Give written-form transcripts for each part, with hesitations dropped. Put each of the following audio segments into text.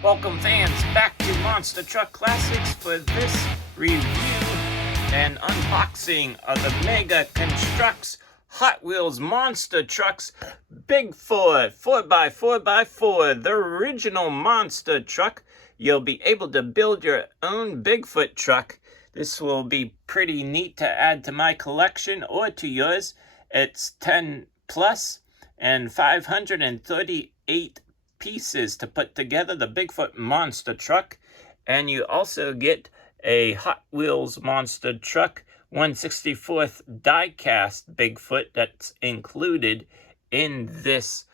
Welcome fans back to Monster Truck Classics for this review and unboxing of the Mega Construx Hot Wheels Monster Trucks BIGFOOT 4x4x4, the original monster truck. You'll be able to build your own Bigfoot truck. This will be pretty neat to add to my collection or to yours. It's 10 plus and 538 pieces to put together the Bigfoot monster truck. And you also get a Hot Wheels monster truck 1/64th die-cast Bigfoot that's included in this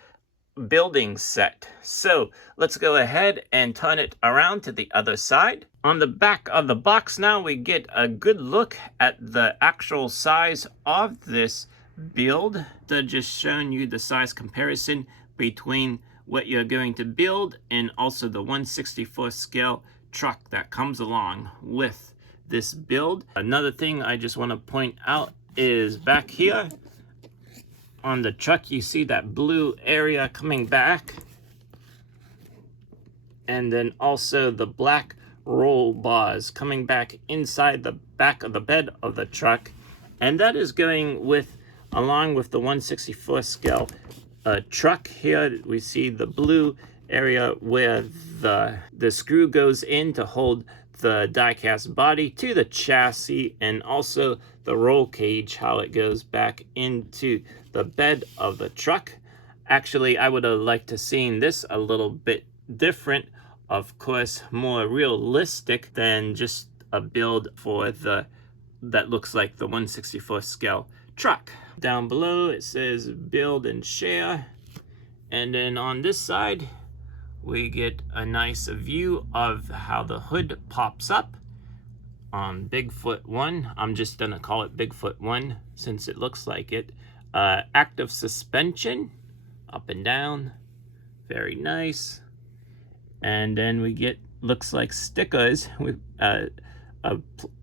building set. So let's go ahead and turn it around to the other side. On the back of the box now we get a good look at the actual size of this build. They're just showing you the size comparison between what you're going to build and also the 1/64 scale truck that comes along with this build. Another thing I just want to point out is back here on the truck you see that blue area coming back, and then also the black roll bars coming back inside the back of the bed of the truck, and that is going with along with the 1/64 scale truck. Here we see the blue area where the screw goes in to hold the die-cast body to the chassis, and also the roll cage, how it goes back into the bed of the truck. Actually, I would have liked to seen this a little bit different, of course more realistic than just a build for that looks like the 1/64 scale truck. Down below it says build and share, and then on this side we get a nice view of how the hood pops up on Bigfoot 1. I'm just gonna call it Bigfoot 1 since it looks like it. Active suspension up and down, very nice. And then we get, looks like stickers with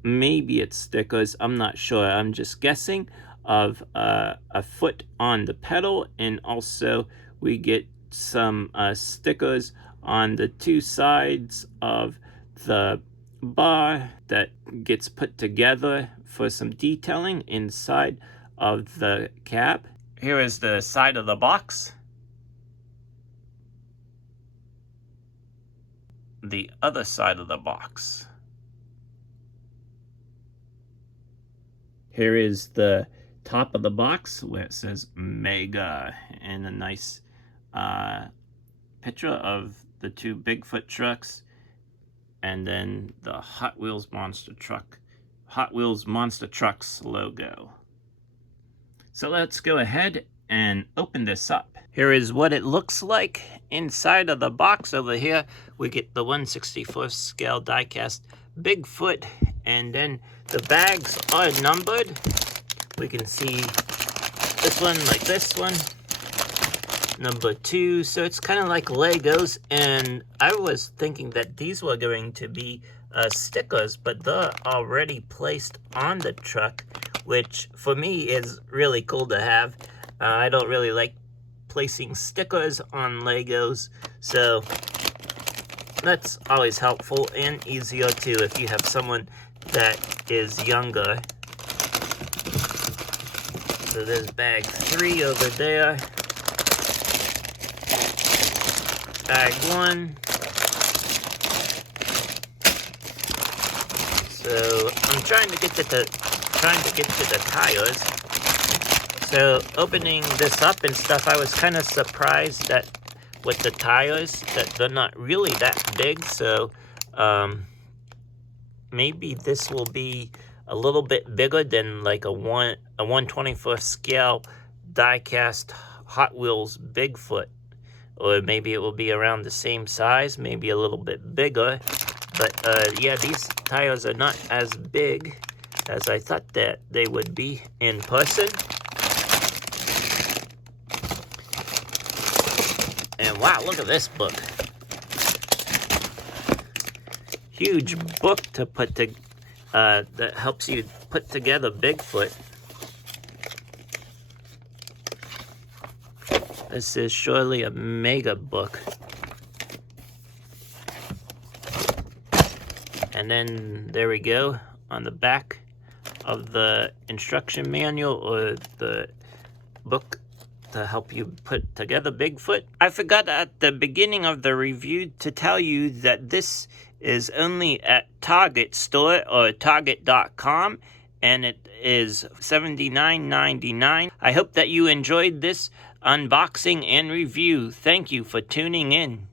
maybe it's stickers, I'm not sure, I'm just guessing, of a foot on the pedal, and also we get some stickers on the two sides of the bar that gets put together for some detailing inside of the cab. Here is the side of the box. The other side of the box. Here is the top of the box where it says Mega, and a nice picture of the two Bigfoot trucks, and then the Hot Wheels Monster Trucks logo. So let's go ahead and open this up. Here is what it looks like inside of the box. Over here we get the 1/64 scale die-cast Bigfoot, and then the bags are numbered. We can see this one like this one, number 2, so it's kind of like Legos, and I was thinking that these were going to be stickers, but they're already placed on the truck, which for me is really cool to have. I don't really like placing stickers on Legos, so that's always helpful and easier too if you have someone that is younger. So there's bag 3 over there. Bag 1. So I'm trying to get to the tires. So opening this up and stuff, I was kind of surprised that with the tires that they're not really that big. So maybe this will be a little bit bigger than like a 1/24 scale die-cast Hot Wheels Bigfoot, or maybe it will be around the same size, maybe a little bit bigger. But yeah, these tires are not as big as I thought that they would be in person. And wow, look at this book. Huge book to put to that helps you put together Bigfoot. This is surely a mega book. And then there we go on the back of the instruction manual or the book to help you put together Bigfoot. I forgot at the beginning of the review to tell you that this is only at Target store or target.com, and it is $79.99. I hope that you enjoyed this unboxing and review. Thank you for tuning in.